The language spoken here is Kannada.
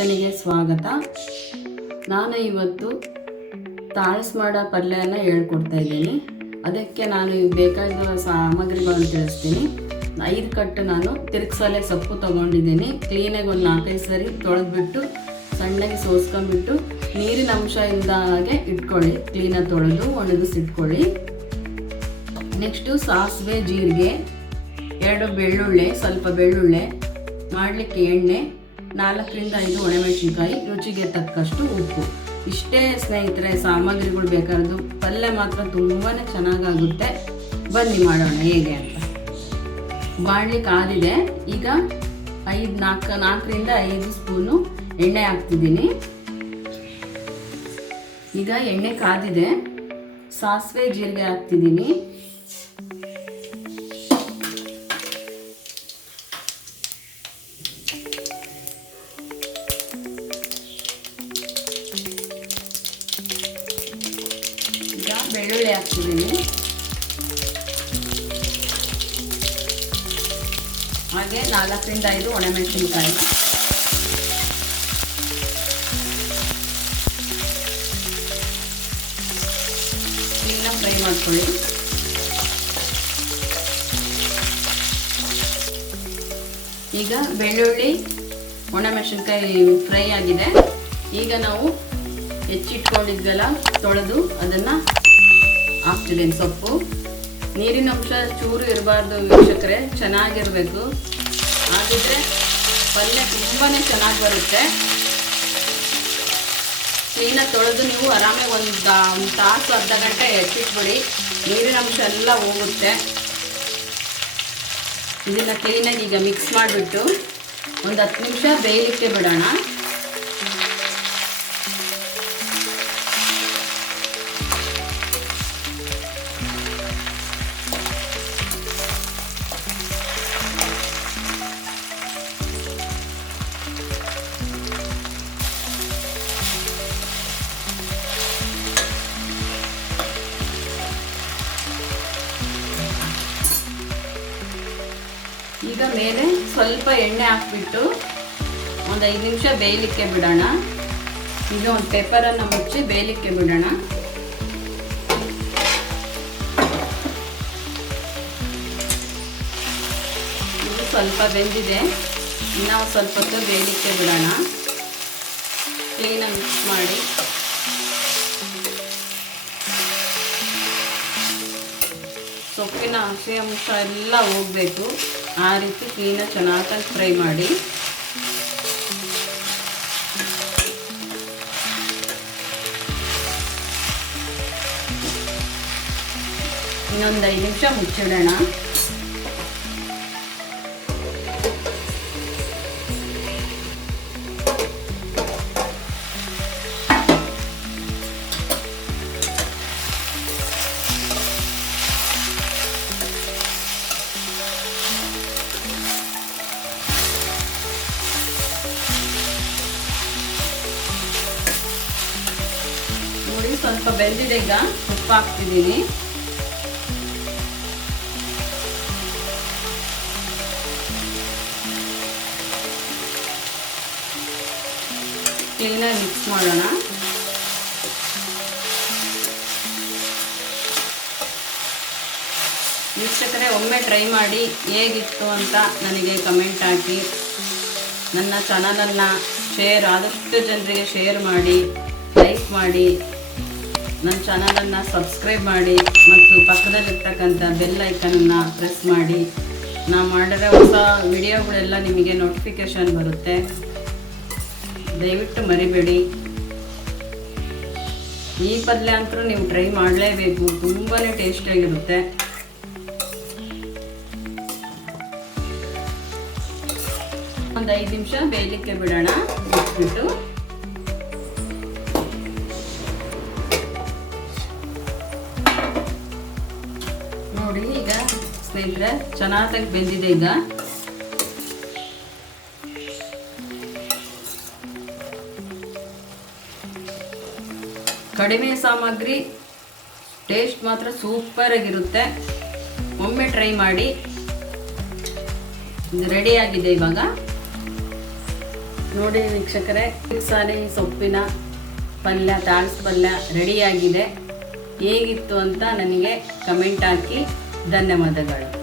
ಕಿಚನಿಗೆ ಸ್ವಾಗತ. ನಾನು ಇವತ್ತು ತಾಳ್ಸ್ ಮಾಡೋ ಪಲ್ಯನ ಹೇಳ್ಕೊಡ್ತಾ ಇದ್ದೀನಿ. ಅದಕ್ಕೆ ನಾನು ಬೇಕಾಗಿರೋ ಸಾಮಗ್ರಿಗಳನ್ನು ತಿಳಿಸ್ತೀನಿ. ಐದು ಕಟ್ಟು ನಾನು ತಿರುಗ್ಸಲೆ ಸೊಪ್ಪು ತೊಗೊಂಡಿದ್ದೀನಿ. ಕ್ಲೀನಾಗಿ ಒಂದು ನಾಲ್ಕೈದು ಸರಿ ತೊಳೆದ್ಬಿಟ್ಟು ಸಣ್ಣಗೆ ಸೋಸ್ಕೊಂಡ್ಬಿಟ್ಟು ನೀರಿನ ಅಂಶ ಇಲ್ದಾಗೆ ಇಟ್ಕೊಳ್ಳಿ. ಕ್ಲೀನಾಗಿ ತೊಳೆದು ಒಣಗಿಸಿಟ್ಕೊಳ್ಳಿ ನೆಕ್ಸ್ಟು ಸಾಸಿವೆ, ಜೀರಿಗೆ, ಎರಡು ಬೆಳ್ಳುಳ್ಳಿ, ಸ್ವಲ್ಪ ಬೆಳ್ಳುಳ್ಳಿ, ಮಾಡಲಿಕ್ಕೆ ಎಣ್ಣೆ ನಾಲ್ಕರಿಂದ ಐದು ಒಣಮೆಣಸಿನ್ಕಾಯಿ, ರುಚಿಗೆ ತಕ್ಕಷ್ಟು ಉಪ್ಪು. ಇಷ್ಟೇ ಸ್ನೇಹಿತರೆ, ಸಾಮಗ್ರಿಗಳು ಬೇಕಾದ್ದು ಪಲ್ಯ ಮಾತ್ರ ತುಂಬಾ ಚೆನ್ನಾಗಾಗುತ್ತೆ. ಬನ್ನಿ ಮಾಡೋಣ, ಹೇಗೆ ಅಂತ. ಬಾಣಲಿ ಕಾದಿದೆ ಈಗ ಐದು ನಾಲ್ಕು, ನಾಲ್ಕರಿಂದ ಐದು ಸ್ಪೂನು ಎಣ್ಣೆ ಹಾಕ್ತಿದ್ದೀನಿ. ಈಗ ಎಣ್ಣೆ ಕಾದಿದೆ. ಸಾಸಿವೆ, ಜೀರಿಗೆ ಹಾಕ್ತಿದ್ದೀನಿ. ಬೆಳ್ಳುಳ್ಳಿ ಹಾಕ್ತಿದ್ದೀನಿ ಹಾಗೆ ನಾಲ್ಕರಿಂದ ಐದು ಒಣಮೆಣಸಿನಕಾಯಿ ಇನ್ನೂ ಫ್ರೈ ಮಾಡ್ಕೊಳ್ಳಿ. ಈಗ ಬೆಳ್ಳುಳ್ಳಿ ಒಣಮೆಣಸಿನ್ಕಾಯಿ ಫ್ರೈ ಆಗಿದೆ. ಈಗ ನಾವು ಹೆಚ್ಚಿಟ್ಕೊಂಡಿದ್ವಲ್ಲ ತೊಳೆದು ಅದನ್ನು ಹಾಕ್ತಿದ್ದೀನಿ ಸೊಪ್ಪು. ನೀರಿನ ಅಂಶ ಚೂರು ಇರಬಾರ್ದು ವೀಕ್ಷಕರೆ, ಚೆನ್ನಾಗಿರಬೇಕು. ಹಾಗಿದ್ರೆ ಪಲ್ಯ ತುಂಬಾ ಚೆನ್ನಾಗಿ ಬರುತ್ತೆ. ಕ್ಲೀನಾಗಿ ತೊಳೆದು ನೀವು ಆರಾಮೇ ಒಂದು ಒಂದು ತಾಸು ಅರ್ಧ ಗಂಟೆ ಹೆಚ್ಚಿಟ್ಬಿಡಿ ನೀರಿನ ಅಂಶ ಎಲ್ಲ ಹೋಗುತ್ತೆ. ಇದನ್ನು ಕ್ಲೀನಾಗಿ ಈಗ ಮಿಕ್ಸ್ ಮಾಡಿಬಿಟ್ಟು ಒಂದು ಹತ್ತು ನಿಮಿಷ ಬೇಯಲಿಕ್ಕೆ ಬಿಡೋಣ. ಈಗ ಮೇಲೆ ಸ್ವಲ್ಪ ಎಣ್ಣೆ ಹಾಕ್ಬಿಟ್ಟು ಒಂದು ಐದು ನಿಮಿಷ ಬೇಯಲಿಕ್ಕೆ ಬಿಡೋಣ. ಈಗ ಒಂದು ಪೇಪರನ್ನು ಮುಚ್ಚಿ ಬೇಯಲಿಕ್ಕೆ ಬಿಡೋಣ. ಇದು ಸ್ವಲ್ಪ ಬೆಂದಿದೆ. ಇನ್ನೂ ಸ್ವಲ್ಪ ಬೇಯಲಿಕ್ಕೆ ಬಿಡೋಣ. ಕ್ಲೀನಾಗಿ ಮಿಕ್ಸ್ ಮಾಡಿ. ಸೊಪ್ಪಿನ ಹಸಿ ಅಂಶ ಎಲ್ಲ ಹೋಗಬೇಕು. ಆ ರೀತಿ ಕ್ಲೀನಾಗಿ ಚೆನ್ನಾಗಿ ಫ್ರೈ ಮಾಡಿ. ಇನ್ನೊಂದು ಐದು ನಿಮಿಷ ಮುಚ್ಚಿಡೋಣ. ಸ್ವಲ್ಪ ಬೆಂದಿದೆ ಈಗ, ಉಪ್ಪು ಹಾಕ್ತಿದ್ದೀನಿ. ಕ್ಲೀನಾಗಿ ಮಿಕ್ಸ್ ಮಾಡೋಣ. ವೀಕ್ಷಕರೇ, ಒಮ್ಮೆ ಟ್ರೈ ಮಾಡಿ ಹೇಗಿತ್ತು ಅಂತ ನನಗೆ ಕಮೆಂಟ್ ಹಾಕಿ. ನನ್ನ ಚಾನಲನ್ನು ಶೇರ್ ಆದಷ್ಟು ಜನರಿಗೆ ಶೇರ್ ಮಾಡಿ ಲೈಕ್ ಮಾಡಿ. ನನ್ನ ಚಾನಲನ್ನು ಸಬ್ಸ್ಕ್ರೈಬ್ ಮಾಡಿ ಮತ್ತು ಪಕ್ಕದಲ್ಲಿರ್ತಕ್ಕಂಥ ಬೆಲ್ ಐಕನನ್ನು ಪ್ರೆಸ್ ಮಾಡಿ. ನಾ ಮಾಡಿರೋ ಹೊಸ ವಿಡಿಯೋಗಳೆಲ್ಲ ನಿಮಗೆ ನೋಟಿಫಿಕೇಷನ್ ಬರುತ್ತೆ. ದಯವಿಟ್ಟು ಮರಿಬೇಡಿ. ಈ ಪಲ್ಯ ಅಂತೂ ನೀವು ಟ್ರೈ ಮಾಡಲೇಬೇಕು. ತುಂಬಾ ಟೇಸ್ಟಿಯಾಗಿರುತ್ತೆ ಒಂದು ಐದು ನಿಮಿಷ ಬೇಯಲಿಕ್ಕೆ ಬಿಡೋಣ. ಬಿಟ್ಬಿಟ್ಟು ನೋಡಿ, ಈಗ ಸ್ನೇಹಿತರೆ, ಚೆನ್ನಾಗಿ ಬೆಂದಿದೆ ಈಗ. ಕಡಿಮೆ ಸಾಮಗ್ರಿ, ಟೇಸ್ಟ್ ಮಾತ್ರ ಸೂಪರ್ ಆಗಿರುತ್ತೆ. ಒಮ್ಮೆ ಟ್ರೈ ಮಾಡಿ. ರೆಡಿ ಆಗಿದೆ ಇವಾಗ. ನೋಡಿ ವೀಕ್ಷಕರೇ ಸಾರಿ ಸೊಪ್ಪಿನ ಪಲ್ಯ ತಾಳ್ಸ್ ಪಲ್ಯ ರೆಡಿಯಾಗಿದೆ ಹೇಗಿತ್ತು ಅಂತ ನನಗೆ ಕಮೆಂಟ್ ಹಾಕಿ. ಧನ್ಯವಾದಗಳು.